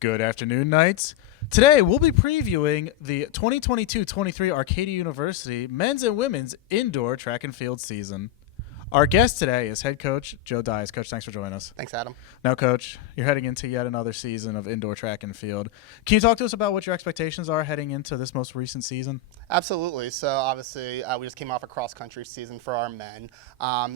Good afternoon, Knights. Today, we'll be previewing the 2022-23 Arcadia University men's and women's indoor track and field season. Our guest today is head coach Joe Dias. Coach, thanks for joining us. Thanks, Adam. Now, Coach, you're heading into yet another season of indoor track and field. Can you talk to us about what your expectations are heading into this most recent season? Absolutely. So, obviously, we just came off a cross-country season for our men.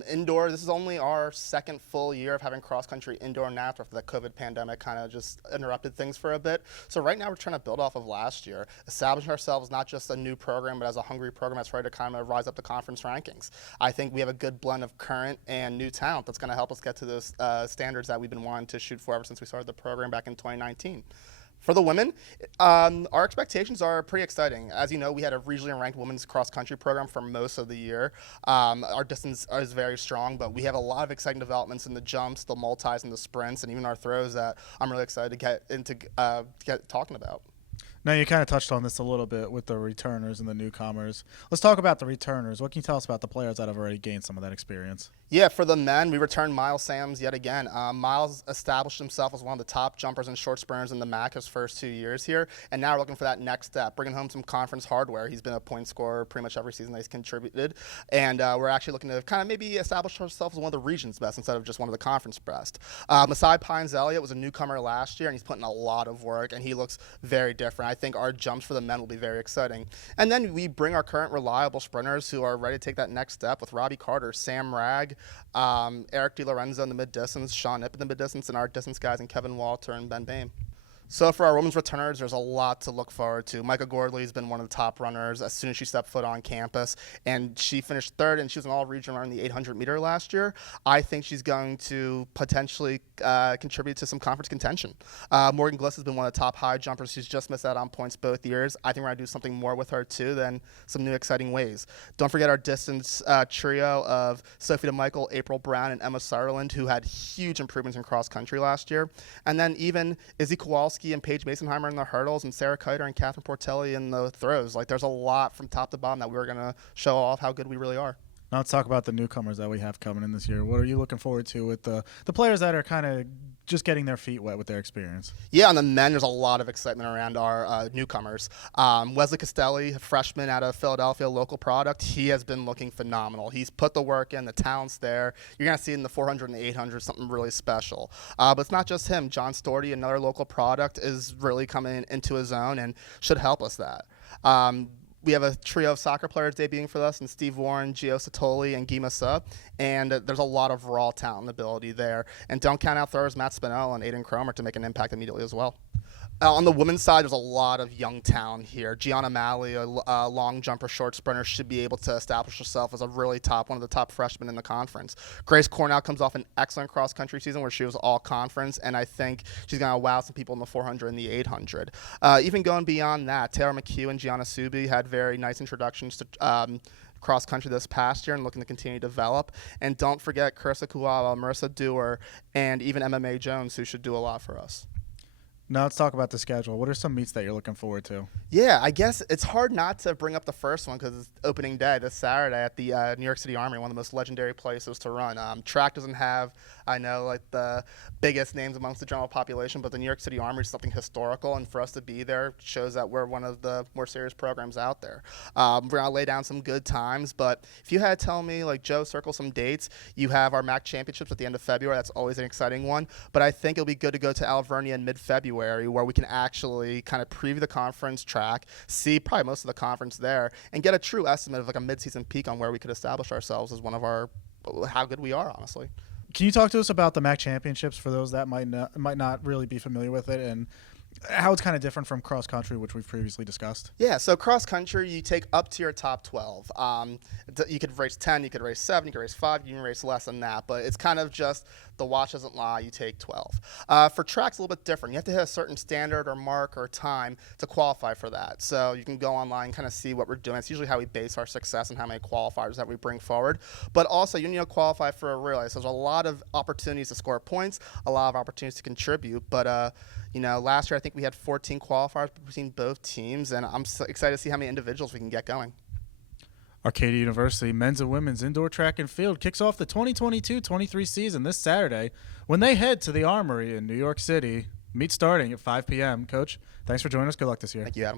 Indoor, this is only our second full year of having cross-country indoor now after the COVID pandemic kind of just interrupted things for a bit. So, right now, we're trying to build off of last year, establishing ourselves not just a new program, but as a hungry program that's ready to kind of rise up the conference rankings. I think we have a good blend of current and new talent that's going to help us get to those standards that we've been wanting to shoot for ever since we started the program back in 2019. For the women, our expectations are pretty exciting. As you know, we had a regionally ranked women's cross-country program for most of the year. Our distance is very strong, but we have a lot of exciting developments in the jumps, the multis, and the sprints, and even our throws that I'm really excited to get talking about. Now, you kind of touched on this a little bit with the returners and the newcomers. Let's talk about the returners. What can you tell us about the players that have already gained some of that experience? Yeah, for the men, we returned Miles Sams yet again. Miles established himself as one of the top jumpers and short sprinters in the MAC his first 2 years here, and now we're looking for that next step, bringing home some conference hardware. He's been a point scorer pretty much every season that he's contributed, and we're actually looking to kind of maybe establish ourselves as one of the region's best instead of just one of the conference best. Masai Pines-Elliott was a newcomer last year, and he's putting a lot of work, and he looks very different. I think our jumps for the men will be very exciting. And then we bring our current reliable sprinters who are ready to take that next step with Robbie Carter, Sam Ragg, Eric DiLorenzo in the mid-distance, Sean Nipp in the mid-distance, and our distance guys in Kevin Walter and Ben Bain. So for our women's returners, there's a lot to look forward to. Micah Gordley has been one of the top runners as soon as she stepped foot on campus, and she finished third, and she was an all-region runner in the 800-meter last year. I think she's going to potentially contribute to some conference contention. Morgan Gliss has been one of the top high jumpers. She's just missed out on points both years. I think we're going to do something more with her, too, than some new exciting ways. Don't forget our distance trio of Sophie DeMichael, April Brown, and Emma Sutherland, who had huge improvements in cross-country last year. And then even Izzy Kowalski and Paige Masonheimer in the hurdles, and Sarah Kiter and Catherine Portelli in the throws. Like, there's a lot from top to bottom that we're going to show off how good we really are. Now let's talk about the newcomers that we have coming in this year. What are you looking forward to with the players that are kind of just getting their feet wet with their experience? Yeah, on the men, there's a lot of excitement around our newcomers. Wesley Castelli, a freshman out of Philadelphia, local product, he has been looking phenomenal. He's put the work in, the talent's there. You're going to see in the 400 and the 800 something really special. But it's not just him. John Storty, another local product, is really coming into his own and should help us that. We have a trio of soccer players debuting for us, and Steve Warren, Gio Satoli, and Guy Massa, and there's a lot of raw talent and ability there. And don't count out throwers Matt Spinell and Aiden Cromer to make an impact immediately as well. On the women's side, there's a lot of young talent here. Gianna Malley, a long jumper, short sprinter, should be able to establish herself as one of the top freshmen in the conference. Grace Cornell comes off an excellent cross-country season where she was all-conference, and I think she's going to wow some people in the 400 and the 800. Even going beyond that, Taylor McHugh and Gianna Subi had very nice introductions to cross-country this past year and looking to continue to develop. And don't forget Carissa Kuala, Marissa Dewar, and even MMA Jones, who should do a lot for us. Now let's talk about the schedule. What are some meets that you're looking forward to? Yeah, I guess it's hard not to bring up the first one because it's opening day this Saturday at the New York City Armory, one of the most legendary places to run. Track doesn't have, I know, like the biggest names amongst the general population, but the New York City Armory is something historical, and for us to be there shows that we're one of the more serious programs out there. We're going to lay down some good times, but if you had to tell me, like, Joe, circle some dates, you have our MAC championships at the end of February. That's always an exciting one, but I think it'll be good to go to Alvernia in mid-February, where we can actually kind of preview the conference track, see probably most of the conference there, and get a true estimate of like a mid-season peak on where we could establish ourselves as one of our, how good we are, honestly. Can you talk to us about the MAC championships for those that might not really be familiar with it, and how it's kind of different from cross country, which we've previously discussed? Yeah, so cross country, you take up to your top 12. You could race 10, you could race 7, you could race 5, you can race less than that, but it's kind of just the watch doesn't lie, you take 12. For track's a little bit different. You have to hit a certain standard or mark or time to qualify for that. So you can go online and kind of see what we're doing. It's usually how we base our success and how many qualifiers that we bring forward. But also, you need to qualify for a relay. So there's a lot of opportunities to score points, a lot of opportunities to contribute, but last year I think we had 14 qualifiers between both teams, and I'm so excited to see how many individuals we can get going. Arcadia University men's and women's indoor track and field kicks off the 2022-23 season this Saturday when they head to the Armory in New York City. Meet starting at 5 p.m. Coach, thanks for joining us. Good luck this year. Thank you, Adam.